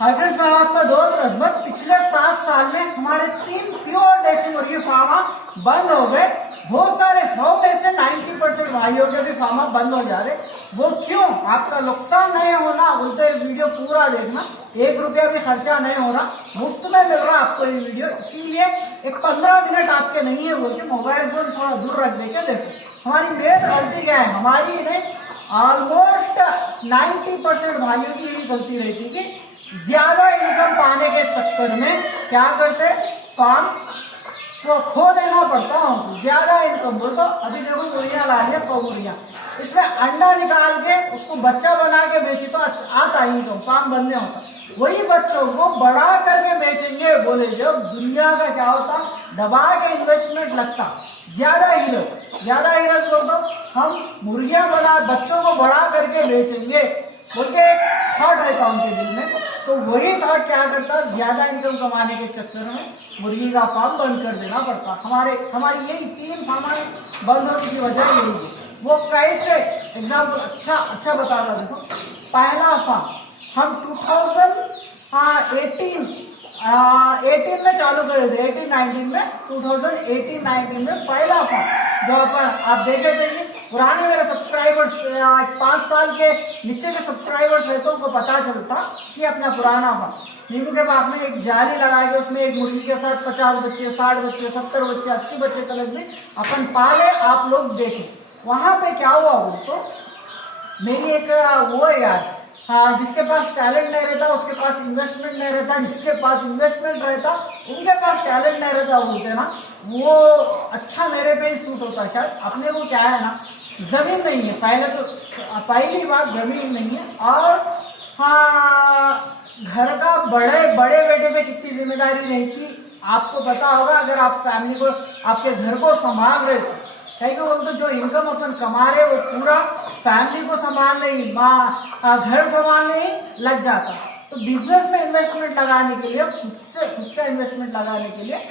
Hi friends, मैं आपका दोस्त अजमत। पिछले 7 साल में हमारे 3 प्योर देसी मुर्गी फार्म बंद हो गए। बहुत सारे 100 में से 90% भाइयों के भी फार्म बंद हो जा रहे। वो क्यों? आपका नुकसान नहीं होना बोलते वीडियो पूरा देखना। 1 रुपया भी खर्चा नहीं हो रहा, मुफ्त में मिल रहा आपको ये वीडियो। इसीलिए एक 15 मिनट आपके नहीं है बोल के मोबाइल फोन थोड़ा दूर रख दे के देखो। हमारी मेन गलती क्या है? हमारी नहीं, ऑलमोस्ट 90% भाइयों की यही गलती रहती कि ज्यादा इनकम पाने के चक्कर में क्या करते, फार्म तो खो देना पड़ता हूँ। ज्यादा इनकम बोल तो अभी देखो मुर्गियां ला लिया 100 मुर्गियां, इसमें अंडा निकाल के उसको बच्चा बना के बेची तो आता इनकम, फार्म बंद नहीं होता। वही बच्चों को बड़ा करके बेचेंगे बोले जब दुनिया का क्या होता, दबा के इन्वेस्टमेंट लगता। ज्यादा हीरस बोल तो हम मुर्गियां बना बच्चों को बड़ा करके बेचेंगे बोलके थॉट रहता उनके दिल में। तो वही थॉट क्या करता, ज्यादा इनकम कमाने के चक्कर में मुर्गी का फार्म बंद कर देना पड़ता। हमारी यही 3 फार्म बंद होने की वजह यही है। वो कैसे? एग्जाम्पल अच्छा बता रहा देखो। पहला फार्म हम 2018 में चालू करे थे, 18-19 में 2018-19 में पहला फार्म जो आप देखे थे। पुराने मेरे सब्सक्राइबर्स 5 साल के नीचे के सब्सक्राइबर्स रहते तो उनको पता चलता कि अपना पुराना फार्म नींबू के बाग में एक जाली लगा के उसमें एक मुर्गी के साथ 50 बच्चे, 60 बच्चे, 70 बच्चे, 80 बच्चे तक में अपन पाले। आप लोग देखें वहां पे क्या हुआ। वो तो मेरी एक वो है यार, जिसके पास टैलेंट नहीं रहता उसके पास इन्वेस्टमेंट नहीं रहता, जिसके पास इन्वेस्टमेंट रहता उनके पास टैलेंट नहीं रहता बोलते ना। वो अच्छा मेरे पे ही सूट होता शायद। अपने को क्या है ना, जमीन नहीं है। पहली बात जमीन नहीं है, और घर का बड़े बेटे पे कितनी जिम्मेदारी रहती आपको पता होगा। अगर आप फैमिली को, आपके घर को संभाल रहे हो, कहीं बोलते जो इनकम अपन कमा रहे वो पूरा फैमिली को संभालने ही, घर संभालने ही लग जाता। तो बिजनेस में इन्वेस्टमेंट लगाने के लिए, खुद का इन्वेस्टमेंट लगाने के लिए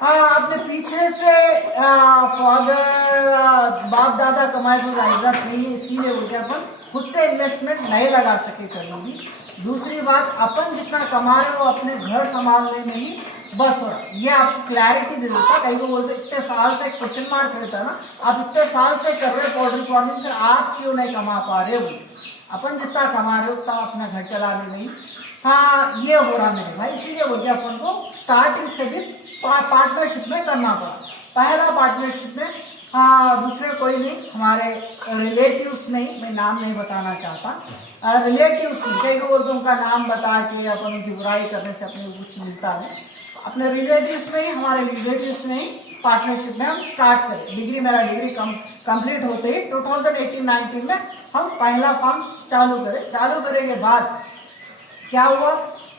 अपने पीछे से फादर बाप दादा कमाए तो जाएगा, इसीलिए बोलते अपन खुद से इन्वेस्टमेंट नहीं लगा सके कभी। दूसरी बात, अपन जितना कमा रहे हो अपने घर संभालने में ही बस हो रहा। ये आपको क्लैरिटी दे देता। कहीं को बोलते इतने साल से क्वेश्चन मार्क रहता ना, आप इतने साल से कर रहे हो पोल्ट्री फार्मिंग, फिर आप क्यों नहीं कमा पा रहे हो? अपन जितना कमा रहे हो उतना अपना घर चलाने में ही ये हो रहा मेरे भाई। इसीलिए बोलते अपन को स्टार्टिंग से भी पार्टनरशिप में करना पड़ा। पहला पार्टनरशिप में दूसरे कोई नहीं, हमारे रिलेटिव्स नहीं, मैं नाम नहीं बताना चाहता, रिलेटिव्स कई को बोलते उनका नाम बता के अपन उनकी बुराई करने से अपने कुछ मिलता है। अपने रिलेटिव्स में ही, हमारे रिलेटिव्स में ही पार्टनरशिप में हम स्टार्ट करें। मेरा डिग्री कंप्लीट होते ही 2018-19 में हम पहला फार्म चालू करे के बाद क्या हुआ,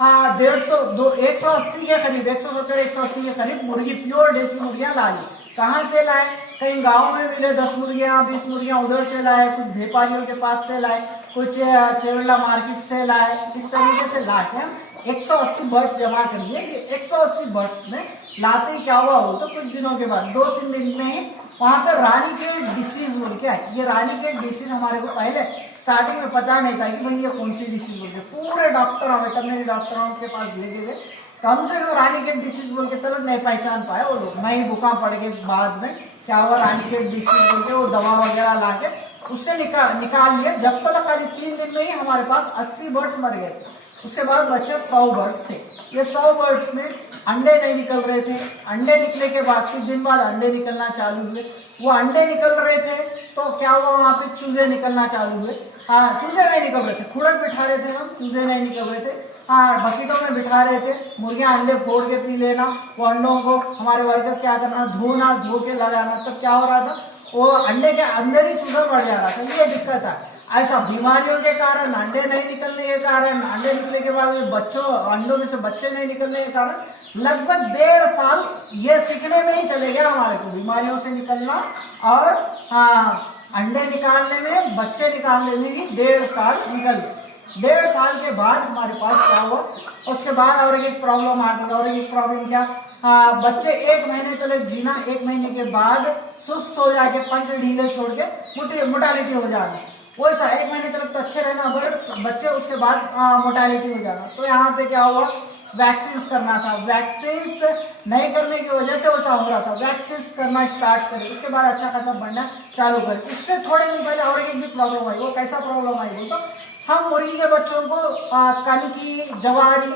180 के करीब, 170-180 के करीब मुर्गी, प्योर देसी मुर्गियां ला ली। कहाँ से लाए? कहीं गांव में मिले 10 मुर्गियां, 20 मुर्गियां उधर से लाए, कुछ व्यापारियों के पास से लाए, कुछ चेवला मार्केट से लाए। इस तरीके से ला के हम 180 बर्ड्स जमा कर लिए। 180 बर्ड्स में लाते ही क्या हुआ हो तो कुछ दिनों के बाद, 2-3 दिन में ही वहां पर रानी के डिसीज बोल के आए। ये रानी के डिसीज हमारे को पहले स्टार्टिंग में पता नहीं था कि भाई ये कौन सी डिसीज बोलते। पूरे डॉक्टर, वेटरनरी डॉक्टरों के पास भेजे गए, कम से कम रानी के डिसीज बोल के तक नहीं पहचान पाए वो लोग। मैं ही बुका पड़ के बाद में क्या हुआ, रानी के डिसीज बोल के वो दवा वगैरह ला के उससे निकाल लिया। जब तक खाली 3 दिन में ही हमारे पास 80 बर्ड्स मर गए थे। उसके बाद बचे 100 बर्ड्स थे। ये 100 बर्ड्स में अंडे नहीं निकल रहे थे। अंडे निकले के बाद कुछ दिन बाद अंडे निकलना चालू हुए। वो अंडे निकल रहे थे तो क्या हुआ, वहां पे चूजे निकलना चालू हुए। चूजे नहीं निकल रहे थे, खुड़क बिठा रहे थे हम, चूजे नहीं निकल रहे थे। बकेटों में बिठा रहे थे। मुर्गियां अंडे फोड़ के पी लेना, वो अंडों को हमारे वर्कर्स क्या करना, धो के लगाना। तब क्या हो रहा था, वो अंडे के अंदर ही चूजा मर जा रहा था। ये दिक्कत है। ऐसा बीमारियों के कारण, अंडे नहीं निकलने के कारण, अंडे निकलने के बाद अंडों में से बच्चे नहीं निकलने के कारण लगभग 1.5 साल ये सीखने में ही चले गया हमारे को, बीमारियों से निकलना और अंडे निकालने में, बच्चे निकालने में ही 1.5 साल निकल गए। 1.5 साल के बाद हमारे पास क्या हुआ, उसके बाद और एक प्रॉब्लम आ गई। और एक प्रॉब्लम क्या, बच्चे 1 महीने तक जीना, 1 महीने के बाद सुस्त हो जाके, पंख ढीले छोड़ के मोर्टालिटी हो जाएगी। वो ऐसा 1 महीने तक तो अच्छे रहना बच्चे, उसके बाद मोर्टेलिटी हो जाना। तो यहाँ पे क्या हुआ, वैक्सीन करना था, वैक्सीन नहीं करने की वजह से वैसा हो रहा था। वैक्सीन करना स्टार्ट करें, उसके बाद अच्छा खासा बढ़ना चालू करें। इससे थोड़े दिन पहले और एक भी प्रॉब्लम आई। वो कैसा प्रॉब्लम आई बोल तो, हम मुर्गी के बच्चों को कनकी, जवारी,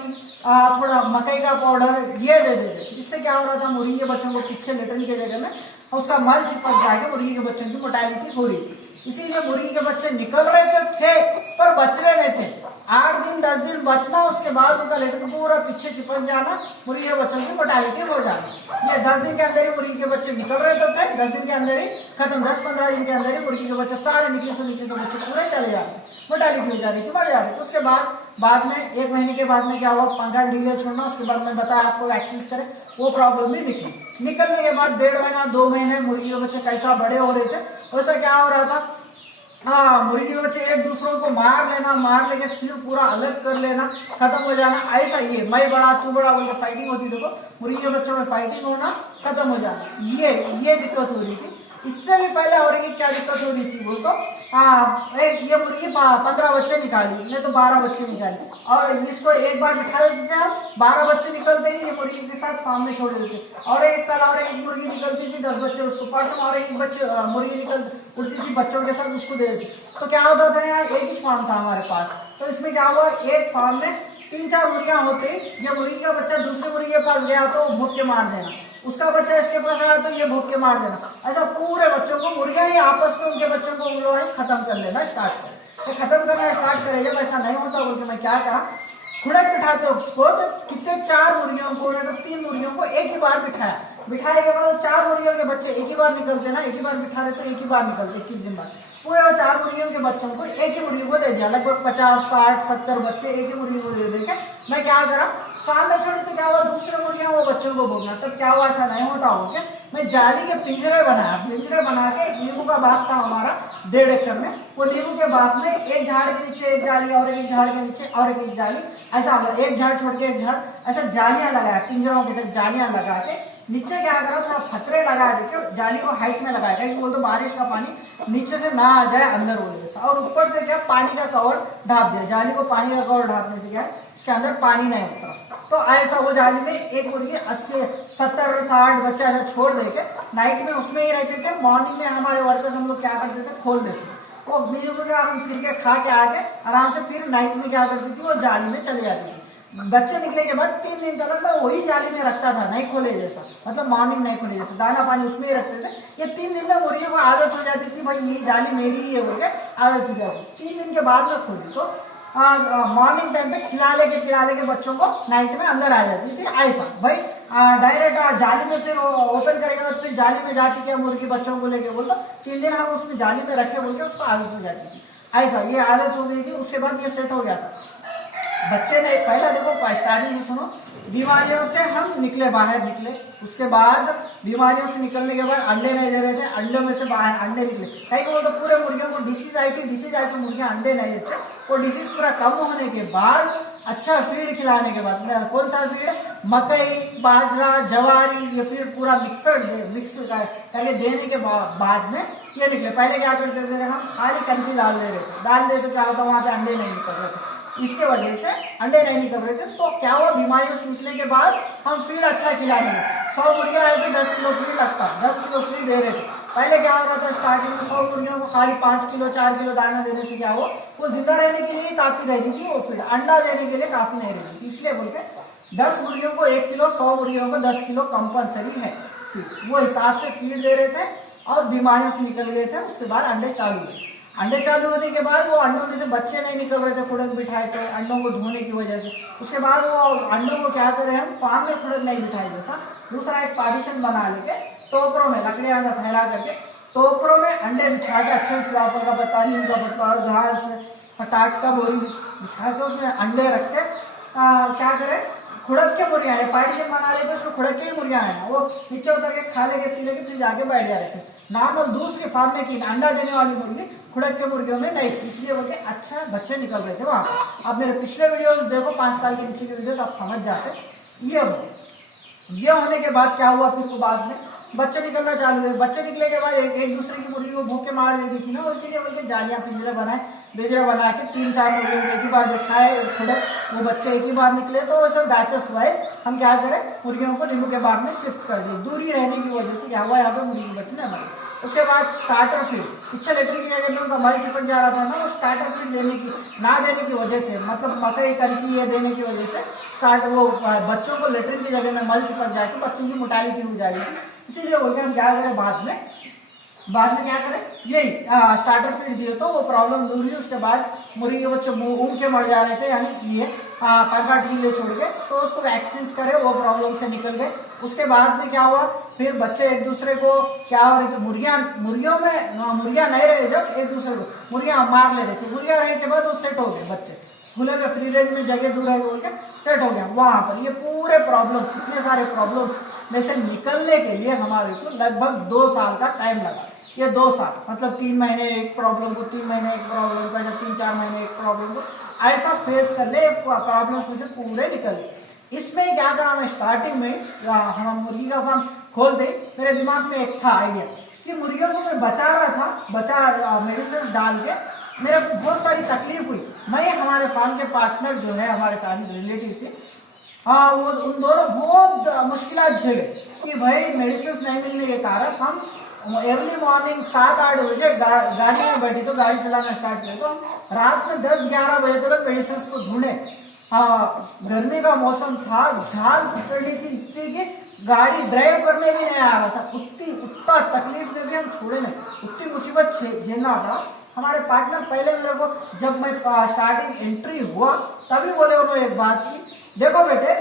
थोड़ा मकई का पाउडर ये दे देते। इससे क्या हो रहा था, मुर्गी के बच्चों को पीछे लेटरिन के जगह में उसका मल चिपक जाकर मुर्गी के बच्चों की मोर्टेलिटी हो रही थी। इसीलिए मुर्गी के बच्चे निकल रहे थे पर बच रहे नहीं थे। 8 दिन 10 दिन बचना, उसके बाद उनका लेटरिन पूरा पीछे चिपक जाना, मुर्गी के बच्चों की मोर्टेलिटी हो जाना। ये 10 दिन के अंदर ही मुर्गी के बच्चे निकल रहे थे, 10 दिन के अंदर ही खत्म। 10-15 दिन के अंदर ही मुर्गी के बच्चे सारे निकले से बच्चे पूरे चले जाते, मोर्टेलिटी हो जाने की बढ़ जाती। तो उसके बाद में 1 महीने के बाद में क्या हुआ, 15 डीले छोड़ना। उसके बाद मैं बताया आपको वैक्सीन करें, वो प्रॉब्लम भी निकलने के बाद 1.5 महीना 2 महीने मुर्गी के बच्चे कैसा बड़े हो रहे थे, वैसा क्या हो रहा था, मुर्गी के बच्चे एक दूसरों को मार लेके सिर पूरा अलग कर लेना, खत्म हो जाना। ऐसा ये मैं बड़ा तू बड़ा बोल के फाइटिंग होती, देखो मुर्गी के बच्चों में फाइटिंग होना, खत्म हो जाना। ये दिक्कत हो रही थी। इससे भी पहले और एक क्या दिक्कत हो रही थी बोल तो, ये मुर्गी 15 बच्चे निकाली, नहीं तो 12 बच्चे निकाली, और इसको एक बार बिठा देते थे, 12 बच्चे निकलते ही ये मुर्गी के साथ फार्म में छोड़ देते। और एक मुर्गी निकलती थी 10 बच्चे उसको परसों, और एक बच्चे मुर्गी उड़ती थी बच्चों के साथ, उसको दे देती। तो क्या होता था, यहाँ एक ही फार्म था हमारे पास। तो इसमें क्या हुआ, एक फार्म में 3-4 मुर्गियां होती, ये मुर्गी का बच्चा दूसरे मुर्गी के पास गया तो भूख के मार देना, उसका बच्चा इसके पास आया तो ये भूख के मार देना। ऐसा पूरे बच्चों को मुर्गियां ही आपस में उनके बच्चों को खत्म कर लेना स्टार्ट कर, तो खत्म करना स्टार्ट करे। जब ऐसा नहीं होता बोल के मैं क्या कहा, खुड़क बिठाते उसको, तो कितने 4 मुर्गियों को, 3 मुर्गियों को एक ही बार बिठाए के बाद 4 मुर्गियों के बच्चे एक ही बार निकलते ना, एक ही बार बिठा देते, एक ही बार निकलते 21 दिन बाद। पूरे 4 मुर्गियों के बच्चों को एक ही मुर्गी को दे दिया, लगभग 50, 60, 70 बच्चे एक ही मुर्गी को दे के मैं क्या करा, फार्म में छोड़ी। तो क्या हुआ, दूसरे मुर्गियां वो बच्चों को भोगना। तब क्या हुआ, ऐसा नहीं होता हो क्या, मैं जाली के पिंजरे बना के, नींबू का बाग था हमारा 1.5 एकड़ में, वो नींबू के बाग में एक झाड़ के नीचे एक जाली, और एक झाड़ के नीचे और एक जाली, ऐसा एक झाड़ छोड़ के एक झाड़, ऐसा जालियां लगाया, पिंजरों के जालियां लगा के नीचे क्या करो, थोड़ा फतरे लगा देके जाली को हाइट में लगाया, क्योंकि बोल तो बारिश का पानी नीचे से ना आ जाए अंदर वो जैसा। और ऊपर से क्या, पानी का कवर ढाप दिया, जाली को पानी का कवर ढापने से क्या है, उसके अंदर पानी नहीं होता। तो ऐसा वो जाली में एक मुर्गी 80, 70, 60 बच्चा ऐसा छोड़ देके नाइट में उसमें ही रहते थे। मॉर्निंग में हमारे वर्कर्स हम लोग क्या करते थे, खोल देते थे वो बीज को, क्या हम फिर के खा के आके आराम से फिर नाइट में क्या करती थी, वो जाली में चले जाती थी। बच्चे निकले के बाद 3 दिन तक मैं वही जाली में रखता था, नहीं खोले जैसा, मतलब मॉर्निंग नहीं खोले जैसा, दाना पानी उसमें ही रखते थे। ये 3 दिन में मुर्गियों को आदत हो जाती थी, भाई ये जाली मेरी ही है बोल के आदत हो जाती। 3 दिन के बाद में खोली तो मॉर्निंग टाइम पे खिला ले के बच्चों को नाइट में अंदर आ जाती थी। ऐसा भाई डायरेक्ट जाली में फिर ओपन करेगा तो फिर जाली में जाती क्या मुर्गी बच्चों को लेके बोल तो 3 दिन हम उसमें जाली में रखे बोल के उसको आदत हो जाती थी। ऐसा ये आदत हो गई थी। उसके बाद ये सेट हो गया था। बच्चे ने पहला देखो स्टार्टिंग में सुनो, बीमारियों से हम बाहर निकले। उसके बाद बीमारियों से निकलने के बाद अंडे नहीं दे रहे थे, अंडों में से बाहर अंडे निकले। कहीं को तो पूरे मुर्गियों को डिसीज आई थी, डिसीज आई से मुर्गियां अंडे नहीं देते। वो डिसीज पूरा कम होने के बाद अच्छा फीड खिलाने के बाद, कौन सा फीड, मकई, बाजरा, जवारी, ये फीड पूरा मिक्स करके देने के बाद में ये निकले। पहले क्या करते थे हम, खाली कंठी डाल देते क्या होता, वहां पे अंडे नहीं निकल रहे थे, इसके वजह से अंडे नहीं निकल रहे थे। तो क्या हुआ, बीमारियों से निकलने के बाद हम फीड अच्छा खिला रहे थे। 100 मुर्गियां आए थे, 10 किलो फीड लगता, 10 किलो फीड दे रहे थे। पहले क्या हो रहा था, स्टार्टिंग में 100 मुर्गियों को खाली 5 किलो 4 किलो दाना देने से क्या हुआ, वो जिंदा रहने के लिए काफी रहती थी वो फीड, अंडा देने के लिए काफी नहीं रहती थी। इसलिए बोलते 10 मुर्गियों को 1 किलो, 100 मुर्गियों को 10 किलो कंपलसरी है फीड। वो हिसाब से फीड दे रहे थे और बीमारियों से निकल गए थे। उसके बाद अंडे चालू हुए। अंडे चालू होने के बाद वो अंडों में से बच्चे नहीं निकल रहे थे, खुड़क बिठाए थे अंडों को धोने की वजह से। उसके बाद वो अंडों को क्या करें हम, फार्म में खुड़क नहीं बिठाए जैसा, दूसरा एक पार्टीशन बना लेके टोकरों में लकड़ियां फैला करके टोकरों में अंडे बिछा के अच्छे से का पता नहीं उनका बटवा घास पटाट का बोरी बिछा के उसमें अंडे रख के क्या करें, खुड़क के मुर्गियां है, पार्टीशन बना लेते उसमें खुड़क के ही मुर्गियां है ना, वो नीचे उतर के खा लेके पी लेके फिर जाके बैठ जा रहे थे। नॉर्मल दूसरे फार्म में की अंडा देने वाली मुर्गी खुड़क के मुर्गियों में नहीं, इसलिए बोलते अच्छा बच्चे निकल रहे थे वहां। अब मेरे पिछले वीडियोस देखो, 5 साल के पीछे के वीडियोस, आप समझ जाते। ये होने के बाद क्या हुआ, फिर बाद में बच्चे निकलना चालू हुए। बच्चे निकले के बाद एक दूसरे की मुर्गी को भूख के मार देती थी ना, इसीलिए बोल के जालियां पिंजरे बना के 3-4 मुर्गियों को एक ही बार बिठाए, थोड़े वो बच्चे एक ही बार निकले, तो वो सब बैचेस वाइज हम क्या करें, मुर्गियों को नींबू के बाग में शिफ्ट कर दिए। दूरी रहने की वजह से क्या हुआ, यहाँ पे मुर्गी के बच्चे न मरे। उसके बाद स्टार्टर फीड, पीछे लेटर की जगह में उनका मल चिपक जा रहा था ना, वो स्टार्टर फीड देने की वजह से, मतलब मकई कनकी ये देने की वजह से बच्चों को लेटरिन की जगह में मल चिपक जाए तो बच्चों की मोर्टालिटी हो जाएगी। इसीलिए बोलते हम क्या करें, बाद में क्या करें, यही स्टार्टर फीड दिए तो वो प्रॉब्लम दूर हुई। उसके बाद मुर्गी के बच्चे ऊँग के मर जा रहे थे, यानी ये पंखा ढीले छोड़ के, तो उसको वैक्सीन करे, वो प्रॉब्लम से निकल गए। उसके बाद में क्या हुआ, फिर बच्चे एक दूसरे को क्या हो रहे थे, मुर्गियां नहीं रहे, जब एक दूसरे को मुर्गियां मार ले रहे थे, मुर्गियां रहने के बाद वो सेट हो गए, बच्चे खुले में फ्री रेंज में जगह दूर है बोल के सेट हो गया। वहां पर ये पूरे प्रॉब्लम्स, इतने सारे प्रॉब्लम्स में से निकलने के लिए हमारे को लगभग 2 साल का टाइम लगा। ये 2 साल मतलब 3 महीने एक प्रॉब्लम को, 3 महीने एक प्रॉब्लम को, ऐसा 3-4 महीने एक प्रॉब्लम को, ऐसा फेस कर ले, प्रॉब्लम्स में से पूरे निकल गए। इसमें क्या करा, मैं स्टार्टिंग में हम मुर्गी का फार्म खोलते, मेरे दिमाग में एक था आइडिया कि मुर्गियों को मैं बचा रहा था, मेडिसिन डाल के मेरे को बहुत सारी तकलीफ हुई। मैं हमारे फार्म के पार्टनर जो है, हमारे फैमिली रिलेटिव से, वो उन दोनों बहुत मुश्किल झेले कि भाई मेडिसिन नहीं मिलने के कारण हम अर्ली मॉर्निंग 7-8 बजे गाड़ी में बैठी तो गाड़ी चलाना स्टार्ट किया, तो हम रात में 10-11 बजे तक मेडिसिन को ढूंढे। गर्मी का मौसम था, झाल पकड़ ली थी इतनी कि गाड़ी ड्राइव करने भी नहीं आ रहा था, उतना तकलीफ में भी हम छोड़े नहीं, उतनी मुसीबत झेलना पड़ा। हमारे पार्टनर पहले मेरे को, जब मैं स्टार्टिंग एंट्री हुआ तभी बोले उन्होंने एक बात की, देखो बेटे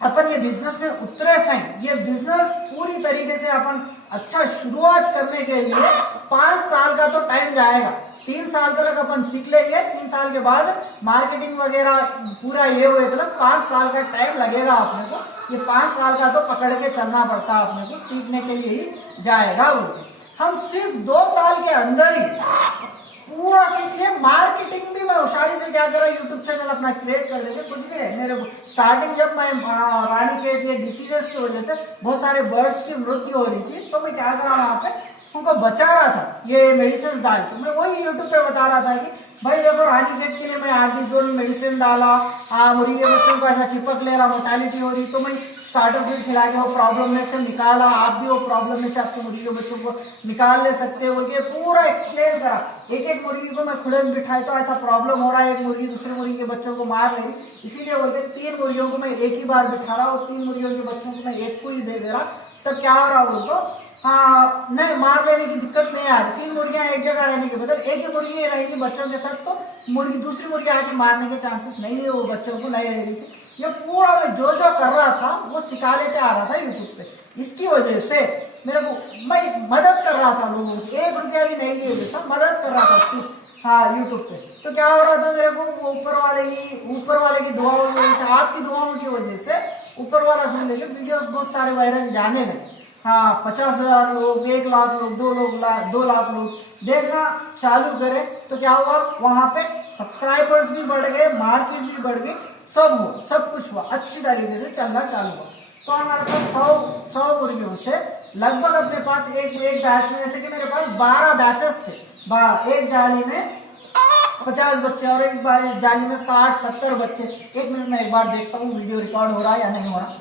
अपन ये बिजनेस में उतरे सही, ये बिजनेस पूरी तरीके से अपन अच्छा शुरुआत करने के लिए 5 साल का तो टाइम जाएगा। 3 साल तक अपन सीख लेंगे, 3 साल के बाद मार्केटिंग वगैरह पूरा ये हुए तो 5 साल का टाइम लगेगा अपने को। ये 5 साल का तो पकड़ के चलना पड़ता है अपने को, सीखने के लिए ही जाएगा वो। हम सिर्फ 2 साल के अंदर ही पूरा सीख लिया। मार्केटिंग भी मैं होशियारी से क्या करा, यूट्यूब चैनल अपना क्रिएट कर लेके, कुछ भी है मेरे को स्टार्टिंग जब मैं रानीखेत के डिसीजेस की वजह से बहुत सारे बर्ड्स की मृत्यु हो रही थी, तो मैं क्या करा, वहां पे उनको बचा रहा था ये मेडिसिन डाल के। मैं वही यूट्यूब पे बता रहा था कि भाई देखो रानीखेत के लिए मैं आर्टिजोन मेडिसिन डाला, मुर्गी के बच्चों को ऐसा चिपक ले रहा, मोर्टालिटी हो रही, तो मैं स्टार्टर फीड खिला के वो प्रॉब्लम में से निकाला। आप भी वो प्रॉब्लम में से आपके मुर्गी के बच्चों को निकाल ले सकते हो, ये पूरा एक्सप्लेन करा। एक मुर्गी को मैं खुले में बिठाई तो ऐसा प्रॉब्लम हो रहा है, एक मुर्गी दूसरे मुर्गी के बच्चों को मार रही, इसीलिए बोलते 3 मुर्गियों को मैं एक ही बार बिठा रहा और 3 मुर्गियों के बच्चों को मैं एक को ही दे रहा। तब क्या हो रहा उनको नहीं मार लेने की दिक्कत नहीं आ रही। 3 मुर्गियां एक जगह रहने के बदले एक ही मुर्गी रहेगी बच्चों के साथ, तो दूसरी मुर्गी आके मारने के चांसेस नहीं है, वो बच्चों को नहीं रहेगी। ये पूरा मैं जो कर रहा था वो सिखा लेते आ रहा था यूट्यूब पे। इसकी वजह से मेरे को, मैं मदद कर रहा था लोगों की, 1 रुपया भी नहीं लिए था, मदद कर रहा था सिर्फ यूट्यूब पे। तो क्या हो रहा था मेरे को, ऊपर वाले की दुआओं की वजह से, आपकी दुआओं की वजह से ऊपर वाला सुन लेके वीडियोस बहुत सारे वायरल जाने लगे। 50,000 लोग, 1 लाख लोग, 2 लाख लोग देखना चालू करे, तो क्या हुआ, वहां पे सब्सक्राइबर्स भी बढ़ गए, मार्केट भी बढ़ गई, सब कुछ हुआ, अच्छी तरीके से चलना चालू हुआ। तो हमारे पास 100 मुर्गियों से लगभग अपने पास एक बैच में, जैसे कि मेरे पास 12 बैचेस थे, एक जाली में 50 बच्चे और एक जाली में 60-70 बच्चे। 1 मिनट में एक बार देखता हूँ वीडियो रिकॉर्ड हो रहा है या नहीं हो रहा।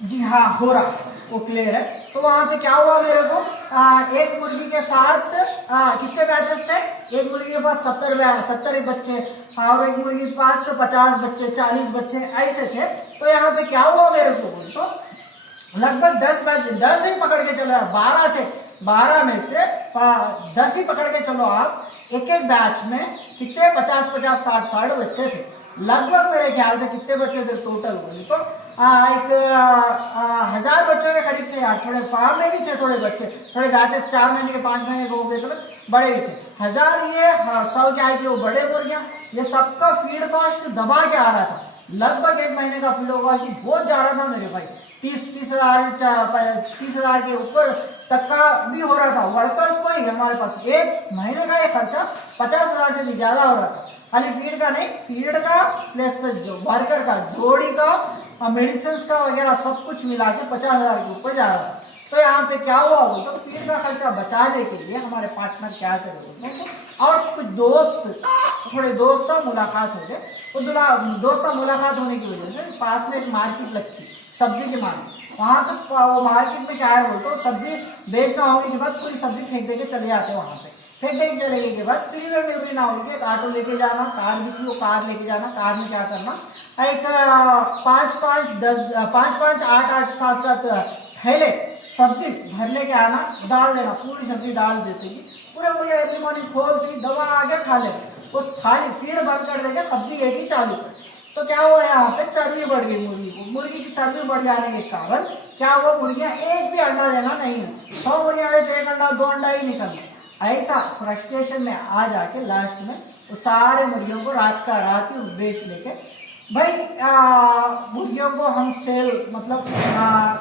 जी हाँ, हो रहा, वो क्लियर है। तो वहां पे क्या हुआ मेरे को, एक मुर्गी के साथ कितने बैचेस थे, एक मुर्गी के पास 70 बच्चे, और एक मुर्गी के पास 50 बच्चे, 40 बच्चे ऐसे थे। तो यहाँ पे क्या हुआ मेरे को, तो लगभग 10 ही पकड़ के चलो, 12 थे, 12 में से 10 ही पकड़ के चलो आप। एक बैच में कितने, 50-50, 60 बच्चे थे लगभग, मेरे ख्याल से कितने बच्चे थे टोटल हुए, तो 1000 बच्चों के करीब थे यार। थोड़े फार्म में भी थे थोड़े बच्चे, थोड़े बैचेस 4 महीने के, 5 महीने के हो गए, तो बड़े भी थे। 1000 ये 100 क्या है कि वो बड़े मुर्गियां, ये सबका फीड कॉस्ट दबा के आ रहा था। लगभग 1 महीने का फीड कॉस्ट बहुत ज्यादा था मेरे भाई, 30,000 के ऊपर तक का भी हो रहा था। वर्कर्स को ही हमारे पास 1 महीने का ये खर्चा 50,000 से भी ज्यादा हो रहा था। खाली फीड का नहीं, फीड का प्लस जो वर्कर का, जोड़ी का, मेडिसिन का वगैरह सब कुछ मिला के 50,000 के ऊपर जा रहा था। तो यहाँ पे क्या हुआ बोलते तो फीड का खर्चा बचाने के लिए हमारे पार्टनर क्या करे बोलते, और कुछ दोस्त, थोड़े दोस्त का मुलाकात हो गए। वो दोस्त का मुलाकात होने की वजह से पास में एक मार्केट लगती सब्जी की मार्केट, वहां पे वो मार्केट में क्या है बोलते सब्जी बेचना होने के बाद पूरी सब्जी फेंक दे के चले जाते हैं। वहां पे फेंक दे के चले गए के बाद फ्री में मिल रही ना होगी, एक ऑटो लेके जाना, कार भी थी, वो कार लेके जाना, कार में क्या करना, एक 5-5, 10, 5-5, 8-8, 7-7 थैले सब्जी भर लेके आना, डाल देना, पूरी सब्जी डाल देते कि पूरे पूरे अर्ली मॉर्निंग खोल के दवा आगे खा ले, वो सारी फीड बंद कर देंगे, सब्जी एक ही चालू। तो क्या हुआ यहाँ पे चर्बी बढ़ गई मुर्गी को, मुर्गी की चर्बी बढ़ जाने के कारण क्या हुआ, मुर्गियां एक भी अंडा देना नहीं है, 100 मुर्गियां तो 1 अंडा 2 अंडा ही निकलना। ऐसा फ्रस्ट्रेशन में आ जाके लास्ट में वो सारे मुर्गियों को रात ही बेच लेके, भाई मुर्गियों को हम सेल मतलब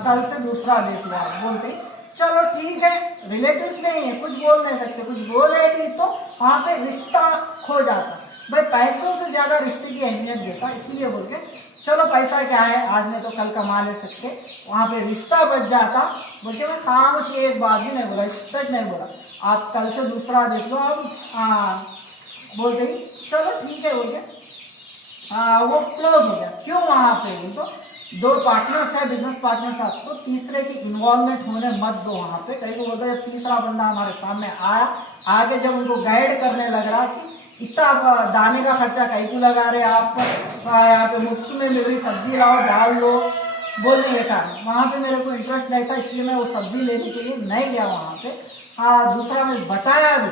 कल से दूसरा देख लिया, बोलते चलो ठीक है, रिलेटिव्स नहीं है, कुछ बोल नहीं सकते, कुछ बोले भी तो वहां पे रिश्ता खो जाता। भाई पैसों से ज्यादा रिश्ते की अहमियत देता, इसलिए बोल के चलो पैसा क्या है, आज नहीं तो कल कमा ले सकते, वहां पे रिश्ता बच जाता। बोल के मैं खामोश एक बात भी नहीं बोला, रिश्ता नहीं बोला, आप कल से दूसरा देख लो, हम बोलते ही चलो ठीक है बोल के वो क्लोज हो गया। क्यों वहां पे तो 2 पार्टनर्स है, बिजनेस पार्टनर्स, आपको तीसरे की इन्वॉल्वमेंट होने मत दो वहां पे। कहीं को बोलते हैं तीसरा बंदा हमारे सामने आया, आगे जब उनको गाइड करने लग रहा कि इतना दाने का खर्चा कहीं को लगा रहे आप, यहाँ पे मुफ्त में मिल रही सब्जी लाओ डाल दो, बोलने के कारण वहां पे मेरे को इंटरेस्ट नहीं था, इसलिए मैं वो सब्जी लेने के लिए नहीं गया वहां पे। दूसरा मैं बताया भी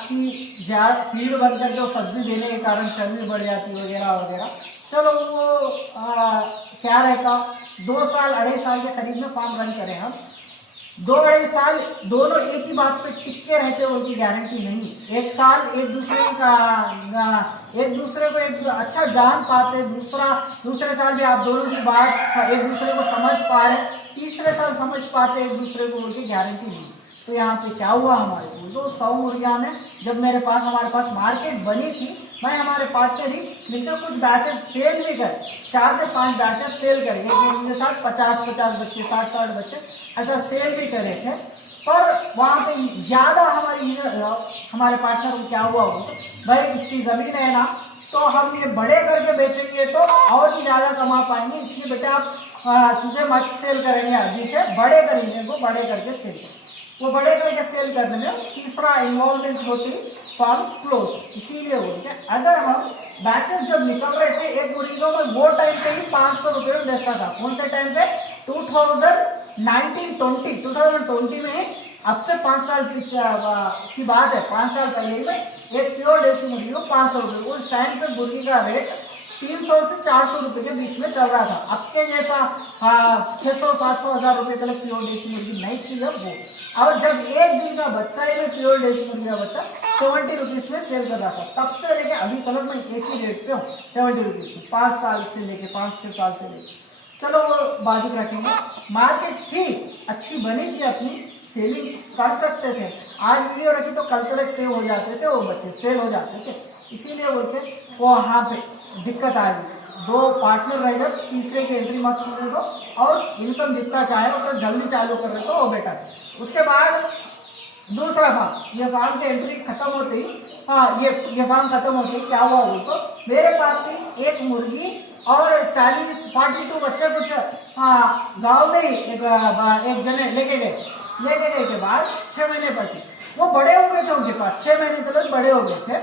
कि फीड बन करके वो सब्जी देने के कारण चर्बी बढ़ जाती वगैरह वगैरह। चलो वो क्या रहता, 2 साल 2.5 साल के करीब में फार्म रन करें हम, 2-2.5 साल दोनों एक ही बात पे टिके रहते उनकी गारंटी नहीं। 1 साल एक दूसरे को एक अच्छा जान पाते, दूसरे साल भी आप दोनों की बात एक दूसरे को समझ पा रहे, तीसरे साल समझ पाते एक दूसरे को, उनकी गारंटी नहीं। तो यहाँ पे क्या हुआ हमारे को, तो 100 मुर्गियां में जब हमारे पास मार्केट बनी थी, मैं हमारे पार्टनर ही मिलकर कुछ बैचेस सेल भी कर, 4 से 5 बैचेस सेल करेंगे, उनके साथ 50-50 बच्चे, 60-60 बच्चे ऐसा सेल भी करे थे। पर वहाँ पे ज्यादा हमारे पार्टनर को क्या हुआ हो, भाई इतनी जमीन है ना, तो हम ये बड़े करके बेचेंगे तो और भी ज्यादा कमा पाएंगे, इसलिए बेटा आप चीजें मत सेल करेंगे, अभी से बड़े करेंगे, वो बड़े करके सेल करेंगे। वो बड़े करके सेल करने में तीसरा इन्वॉल्वमेंट होती फार्म क्लोज। इसीलिए बोलते हैं अगर हम बैचेस जब निकल रहे थे, एक मुर्गी को मैं वो टाइम पे ही 500 रुपये में बेचता था। कौन से टाइम पे, 2020 में, अब से 5 साल की बात है, 5 साल पहले में एक प्योर देसी मुर्गी को 500 रुपये, उस टाइम पे मुर्गी का रेट 300 से 400 रुपए के बीच में चल रहा था। अब के जैसा 600, 700, 1000 रुपए तक प्योर देसी मुर्गी नहीं थी जब वो। और जब एक दिन का बच्चा ही में प्योर देसी मुर्गी का बच्चा 70 रुपीज में सेल कर रहा था, तब से लेके अभी तक मैं एक ही रेट पे हूँ, 70 रुपीज में, 5 साल से लेके 5-6 साल से लेके। चलो वो बाजू रखेंगे, मार्केट थी अच्छी बनी थी, अपनी सेलिंग कर सकते थे, आज वीडियो रखी तो कल तक सेव हो जाते थे, वो बच्चे सेल हो जाते थे। इसीलिए बोलते वो वहाँ पे दिक्कत आ गई, 2 पार्टनर रहेगा, तीसरे की एंट्री मत करने दो, और इनकम जितना चाहे वो तो जल्दी चालू कर दो, वो बेटर। उसके बाद दूसरा फार्म, ये फार्म की एंट्री खत्म होते ही, ये फार्म खत्म होते ही क्या हुआ बोल तो मेरे पास से एक मुर्गी और 42 बच्चे कुछ गाँव में ही एक जने लेके गए के बाद 6 महीने बचे, वो बड़े हो गए थे, उनके पास 6 महीने तक बड़े हो गए थे।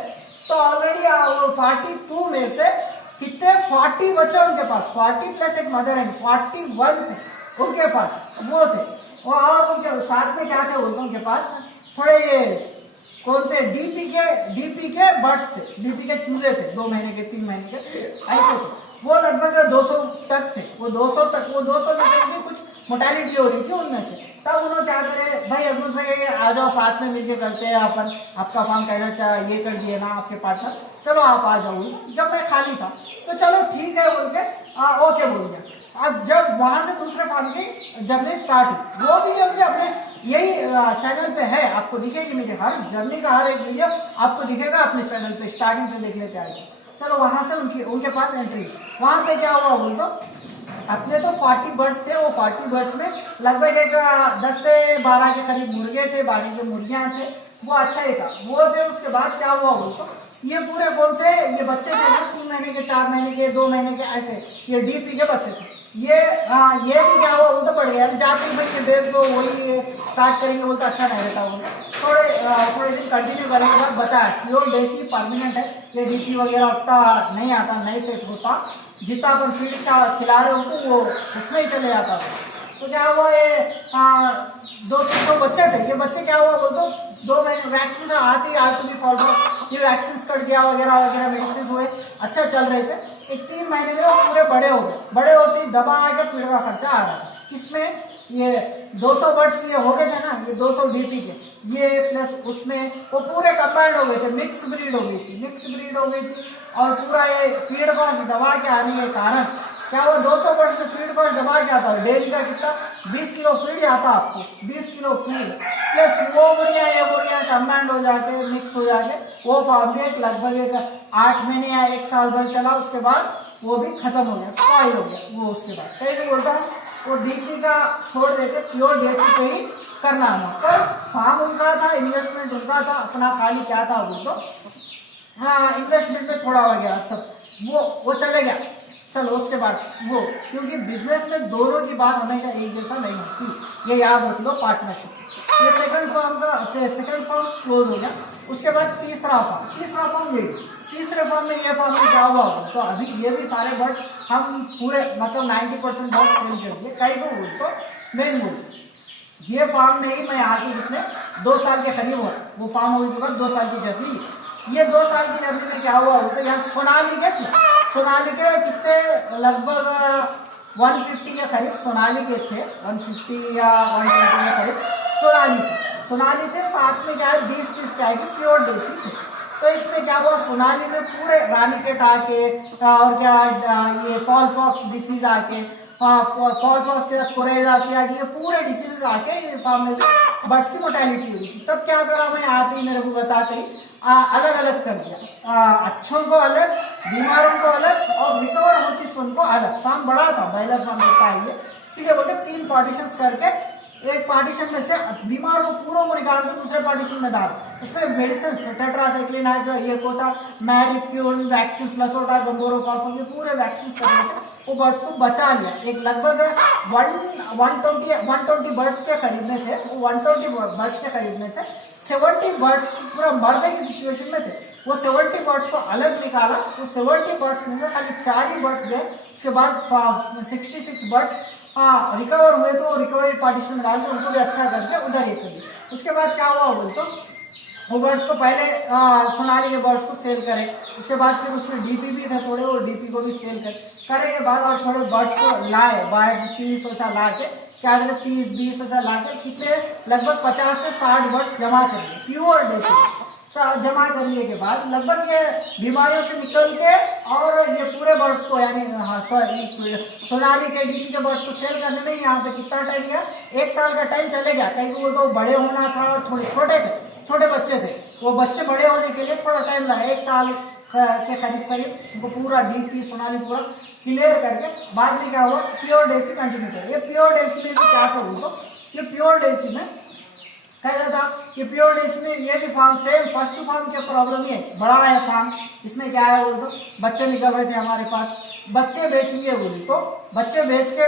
तो ऑलरेडी वो 42 में से कितने 40 बच्चे उनके पास, 40 प्लस एक मदर एंड 41 थे उनके पास, वो थे वो। और उनके साथ में क्या थे उनके पास, थोड़े ये कौन से डीपी के बर्ड्स थे, डीपी के चूजे थे, 2 महीने के 3 महीने के ऐसे थे, वो लगभग 200 तक थे। वो 200 में कुछ मोर्टेलिटी हो रही थी उनमें से। तब उन्होंने क्या करे, भाई अजमत भाई आ जाओ साथ में मिलके करते हैं अपन, आपका फार्म कैसा ये कर दिए ना आपके पार्टनर, चलो आप आ जाओ। जब मैं खाली था तो चलो ठीक है बोल के ओके बोल दिया। अब जब वहां से दूसरे फार्म की जर्नी स्टार्ट हुई, वो भी अपने यही चैनल पे है, आपको दिखेगी मेरी हर जर्नी का हर एक वीडियो आपको दिखेगा अपने चैनल पे, स्टार्टिंग से देख लेते आगे। चलो वहां से उनके पास एंट्री, वहां पे क्या हुआ बोल दो, अपने तो 40 बर्ड्स थे, वो 40 बर्ड्स में लगभग एक 10 से 12 के करीब मुर्गे थे, बाकी जो मुर्गियां थे वो अच्छा ही था वो थे। उसके बाद क्या हुआ बोल तो, ये पूरे कौन से ये बच्चे थे ना, 3 महीने के, 4 महीने के, 2 महीने के, ऐसे ये डीपी के बच्चे थे। ये ये भी क्या हुआ वो तो पड़ गया, जाते ही भाई बेच दो, वही स्टार्ट करेंगे बोलते अच्छा नहीं रहता वो। थोड़े दिन कंटिन्यू करने के बाद बताया प्योर देसी परमानेंट है, ये डीपी वगैरह उतना नहीं आता, नहीं सेट होता, जितना अपन फीड का खिला रहे होते वो उसमें ही चले जाता था। तो क्या हुआ, ये 200 बच्चे थे, ये बच्चे क्या हुआ बोलते 2 महीने वैक्सीन आते भी फॉलो, ये वैक्सीन कट गया वगैरह वगैरह, मेडिसिन हुए, अच्छा चल रहे थे। एक 3 महीने में वो पूरे बड़े हो गए, बड़े होते ही दबा के फीड का खर्चा आ रहा था। किसमें, ये 200 बर्ड्स ये हो गए थे ना, ये 200 डीपी के, ये प्लस उसमें वो पूरे कंबाइंड हो गए थे, मिक्स ब्रीड हो गई थी और पूरा ये फीड कॉस्ट दबा के आने के कारण क्या हुआ, 200 बर्ड्स में फीड कॉस्ट दबा के आता है, डेली का कितना 20 किलो फीड आता आपको, 20 किलो फीड प्लस वो मुर्गियाँ कंबाइंड हो जाते, मिक्स हो जाते, वो फार्म भी एक लगभग एक 8 महीने या 1 साल भर चला, उसके बाद वो भी खत्म हो गया, स्पॉइल हो गया वो। उसके बाद कहीं बोलता हूँ वो डीपी का छोड़ देकर प्योर देसी पे ही करना है, पर फार्म उनका था, इन्वेस्टमेंट उनका था, अपना खाली क्या था वो तो हाँ इन्वेस्टमेंट में थोड़ा वगैरह सब वो चले गया। चलो उसके बाद वो, क्योंकि बिजनेस में दोनों की बात हमेशा एक जैसा नहीं होती, ये याद रख लो, पार्टनरशिप। ये सेकंड फॉर्म क्लोज हो गया। उसके बाद तीसरा फॉर्म ये, तीसरे फॉर्म में ये फॉर्म में क्या हुआ, तो अभी ये भी सारे बर्ड्स हम पूरे मतलब 90% बर्ड्स सेल कर दिए, कई तो मेन बोल ये फार्म में ही मैं आगे कितने 2 साल के करीब हुआ, वो फार्म होने के बाद 2 साल की जर्नी। ये 2 साल की जर्नी में क्या हुआ बोलते, यहाँ सोनाली के कितने लगभग 150 के करीब सोनाली के थे, 150 या 120 के करीब सोनाली थे। साथ में क्या है 20-30 क्या है कि प्योर देसी थे। तो इसमें क्या हुआ, सोनाली में पूरे रानीकेट आके और क्या ये फॉल फॉक्स डिसीज आके, फॉल फॉक्स के साथ कोरेला ये पूरे डिसीज आके ये फार्म में बर्ड्स की मोर्टेलिटी हुई थी। तब क्या करा, मैं आते ही मेरे को बताते ही अलग अलग कर दिया, अच्छों को अलग, बीमारों को अलग और रिकवर होती को अलग। फार्म बड़ा था, बॉयलर फार्म जैसा है ये, इसलिए बोलते 3 पार्टीशन करके एक पार्टीशन में से बीमार को पूरों को निकाल के दूसरे पार्टीशन में डाल, उसमें मेडिसिन टेट्रासाइक्लिन ये कोसा मैरिक्यून वैक्सीन लसोटा गंगोरोकॉर्प ये पूरे वैक्सीन करके वो बर्ड्स को बचा लिया। एक लगभग 120 बर्ड्स के खरीदने थे, वो 120 बर्ड्स के खरीदने से 70 बर्ड्स पूरा मरने की सिचुएशन में थे। वो 70 बर्ड्स को अलग निकाला, वो 70 बर्ड्स में से खाली 4 ही बर्ड्स गए। उसके बाद 66 बर्ड्स रिकवर हुए, तो रिकवरी पार्टीशन में डाल के उनको भी अच्छा करके उधर ये कर दिया। उसके बाद क्या हुआ बोल तो वो बर्ड्स को पहले सोनाली के बर्ड्स को सेल करें, उसके बाद फिर उसमें डीपी भी था थोड़े, वो डीपी को भी सेल करने के बाद और थोड़े बर्ड्स को लाए, 22-30 ऐसा ला के क्या करें, 30-20 ऐसा ला के कितने लगभग 50 से 60 बर्ड्स जमा कर दिए प्योर देसी। जमा करने के बाद लगभग ये बीमारियों से निकल के और ये पूरे बर्ड्स को यानी सोनाली के डीपी के बर्ड्स को सेल करने में यहाँ पे कितना टाइम गया, 1 साल का टाइम चले गया। कहीं वो तो बड़े होना था, थोड़े छोटे बच्चे थे, वो बच्चे बड़े होने के लिए थोड़ा टाइम लगा, 1 साल के करीब उनको पूरा डीपी सोनाली पूरा क्लियर करके बाद में क्या हुआ, प्योर देसी कंटिन्यू कर। ये प्योर देसी में क्या करूँ तो ये प्योर देसी में कहता था कि प्योर देसी में ये भी फार्म सेम फर्स्ट फार्म के प्रॉब्लम ही है, बड़ा है फार्म। इसमें क्या है बोल तो बच्चे निकल रहे थे हमारे पास, बच्चे बेचेंगे बोली तो बच्चे बेच के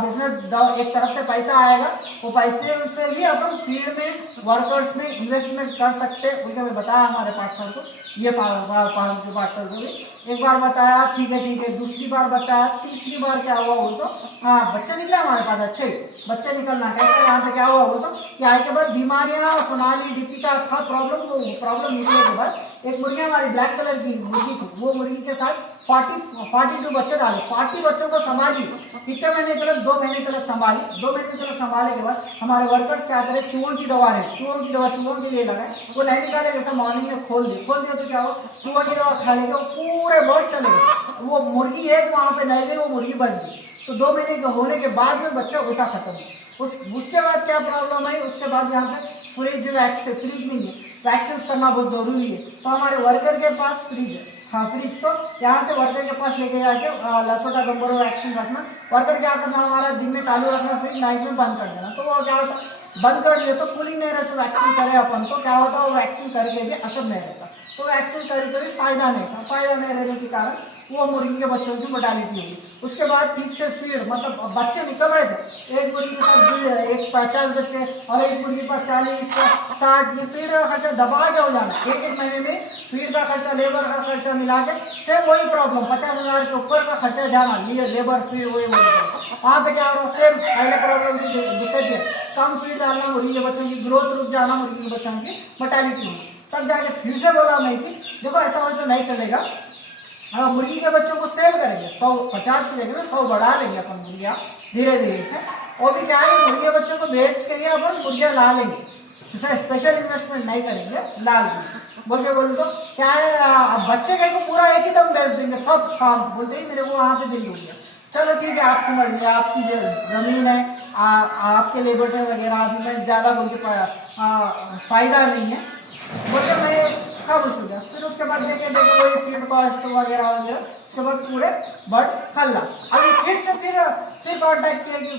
बिजनेस एक तरफ से पैसा आएगा, वो पैसे से ही अपन फील्ड में वर्कर्स में इन्वेस्टमेंट कर सकते। उनके मैं बताया हमारे पार्टनर को, ये फार्म के पार्टनर को भी एक बार बताया, ठीक है, दूसरी बार बताया, तीसरी बार क्या हुआ बोल तो बच्चे निकले हमारे पास, अच्छे बच्चे निकलना कैसे। यहाँ पे क्या हुआ बोल तो क्या आए के बाद बीमारियां सोनाली डीपी का था प्रॉब्लम, वो प्रॉब्लम निकलने के बाद एक मुर्गी हमारी ब्लैक कलर की मुर्गी थी, वो मुर्गी के साथ 42 बच्चे डाले, 40 बच्चों को संभाली, कितने महीने तक, 2 महीने तक संभाली। 2 महीने तक संभालने के बाद हमारे वर्कर्स क्या करें, चूहों की दवा चूहों के लिए लगाए, वो नहीं निकाले, जैसा मॉर्निंग में खोल दिया तो क्या हो, चूहों की दवा खा लेंगे, वो पूरे बर्ड चले गए, वो मुर्गी एक वहां पे नहीं गई, वो मुर्गी बच गई। तो 2 महीने के होने के बाद में बच्चा वैसा खत्म हुआ। उसके बाद क्या प्रॉब्लम आई, उसके बाद यहाँ पे फ्रिज नहीं है, वैक्सीन करना बहुत जरूरी है। तो हमारे वर्कर के पास फ्रिज है, हाँ फ्रिज, तो यहाँ से वर्कर के पास लेके जाके लसोटा गंबरो वैक्सीन रखना। वर्कर क्या करना, हमारा दिन में चालू रखना, फ्रिज नाइट में बंद कर देना। तो वो क्या होता, बंद कर दिए तो कूलिंग नहीं रहे, वैक्सीन करे अपन तो क्या होता, वो वैक्सीन करके भी असर नहीं रहता। तो वैक्सीन करे तो भी फायदा नहीं था, फायदा नहीं रहने के कारण वो मुर्गी के बच्चों की मोर्टालिटी होगी। उसके बाद ठीक से फीड, मतलब बच्चे निकल रहे थे, एक मुर्गी के साथ एक 50 बच्चे और एक मुर्गी के पास 40-60, ये फीड का खर्चा दबा के हो जाना। एक महीने में फीड का खर्चा, लेबर का खर्चा मिला के सेम वही प्रॉब्लम, 50,000 के ऊपर का खर्चा जाना, लेबर फीड वही वहाँ पे क्या हो रहा, सेम पहले प्रॉब्लम की दिक्कत है, कम फीड डालना, मुर्गी के बच्चों की ग्रोथ रुक जाना, मुर्गी के बच्चों की मोर्टालिटी होगी। तब जाके फिर से बोला मैं कि देखो ऐसा हो तो नहीं चलेगा, मुर्गी के बच्चों को सेल करेंगे, 150 की जगह में 100 बढ़ा लेंगे अपन मुर्गियाँ धीरे धीरे से। और भी क्या है, मुर्गी के बच्चों को बेच के अपन मुर्गियाँ ला लेंगे, स्पेशल इन्वेस्टमेंट नहीं करेंगे, ला लेंगे। बोल तो क्या है, बच्चे कहीं को पूरा एक ही दम बेच देंगे सब फार्म, बोलते ही मेरे को वहाँ पे दिल हो गया। चलो ठीक है, आपकी मर्जी, आपकी जमीन है, आपके लेबर से वगैरह में ज्यादा बोलते फायदा नहीं है, बोलते मैं कब हो गया। फिर उसके बाद देखे वही फीड कॉस्ट वगैरह वगैरह, उसके बाद पूरे बर्ड्स खल्लास। अभी फिर कॉन्टेक्ट किया कि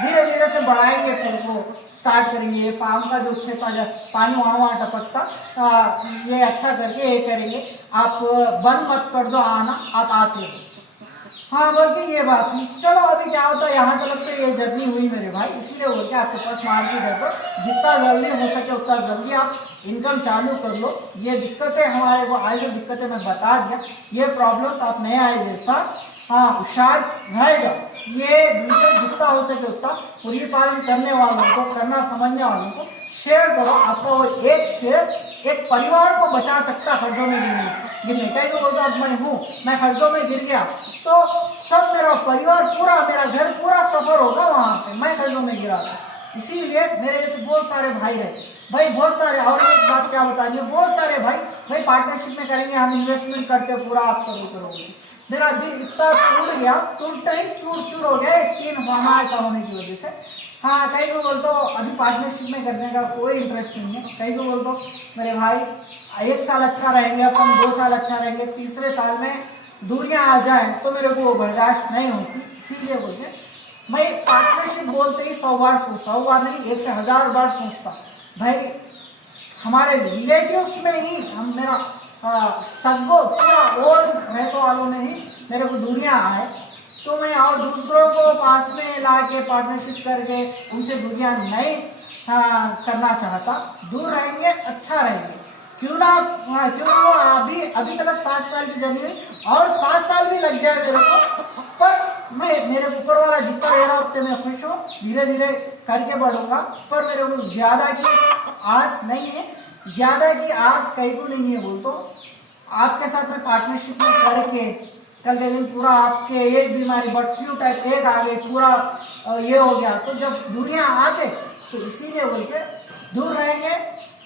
धीरे धीरे से बढ़ाएंगे, फिर को स्टार्ट करेंगे फार्म का जो क्षेत्र पानी वहाँ टपकता, ये अच्छा करके ये करेंगे, आप बंद मत कर दो आना, आप आते हो। हाँ बोल के ये बात हुई। चलो अभी क्या होता है, यहाँ तक तो ये जर्नी हुई मेरे भाई, इसीलिए बोल के आपके पास मार्केट है तो जितना जल्दी हो सके उतना जल्दी आप इनकम चालू कर लो। ये दिक्कतें हमारे को आज, जो दिक्कतें मैं बता दिया, ये प्रॉब्लम्स आप नहीं आए वैसा, हाँ होशियार रहेगा। ये वीडियो जितना हो सके उतना मुर्गी पालन करने वालों को, करना समझने वालों को शेयर करो। आपका वो एक शेयर एक परिवार को बचा सकता है खर्चों में गिरने। कई लोग बोलते हैं मैं खर्चों में गिर गया तो सब मेरा परिवार पूरा, मेरा घर पूरा सफर होगा वहां पे, मैं खर्चों में गिरा था। इसीलिए मेरे जैसे बहुत सारे भाई रहे भाई, बहुत सारे। और एक बात क्या बताइए, बहुत सारे भाई पार्टनरशिप में करेंगे, हम इन्वेस्टमेंट करते पूरा आप करोगे। मेरा दिल इतना टूट गया, टूटते ही चूर हो गया 3 माह ऐसा होने की वजह से। हाँ कई को बोलते हो अभी पार्टनरशिप में करने का कोई इंटरेस्ट नहीं है, कई को बोलते हो मेरे भाई 1 साल अच्छा रहेंगे अपन, 2 साल अच्छा रहेंगे, तीसरे साल में दूरियां आ जाए तो मेरे को बर्दाश्त नहीं होती। इसीलिए बोलते मैं पार्टनरशिप बोलते ही 100 बार सोचता, 100 बार नहीं 1 से 1000 बार सोचता। भाई हमारे रिलेटिव्स में ही हम, मेरा सबको पूरा ओल्ड भैंसों वालों में ही मेरे को दूरियां आए, तो मैं और दूसरों को पास में ला के पार्टनरशिप करके उनसे दूरियां नहीं करना चाहता। दूर रहेंगे अच्छा रहेंगे, क्यों ना वो अभी तक 7 साल की जमीन और 7 साल भी लग जाए मेरे को, पर मैं मेरे ऊपर वाला जितना दे रहा उतने मैं खुश हूँ, धीरे धीरे करके बढ़ूंगा। पर मेरे को ज्यादा की आस नहीं है, ज्यादा की आस कहीं को नहीं है। बोलतो आपके साथ में पार्टनरशिप में करके कल के दिन पूरा आपके एक बीमारी बर्ड फ्लू टाइप एक आ गई, पूरा ये हो गया, तो जब दुनिया आ गए तो इसीलिए बोल के दूर रहेंगे,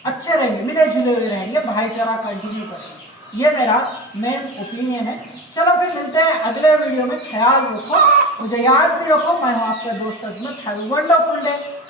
अच्छे रहेंगे, मिले जुले हुए रहेंगे, भाईचारा कंटिन्यू करेंगे। ये मेरा मेन ओपिनियन है। चलो फिर मिलते हैं अगले वीडियो में। ख्याल रखो, मुझे याद भी रखो, मैं हूँ आपका दोस्त Azmat. Have a wonderful day.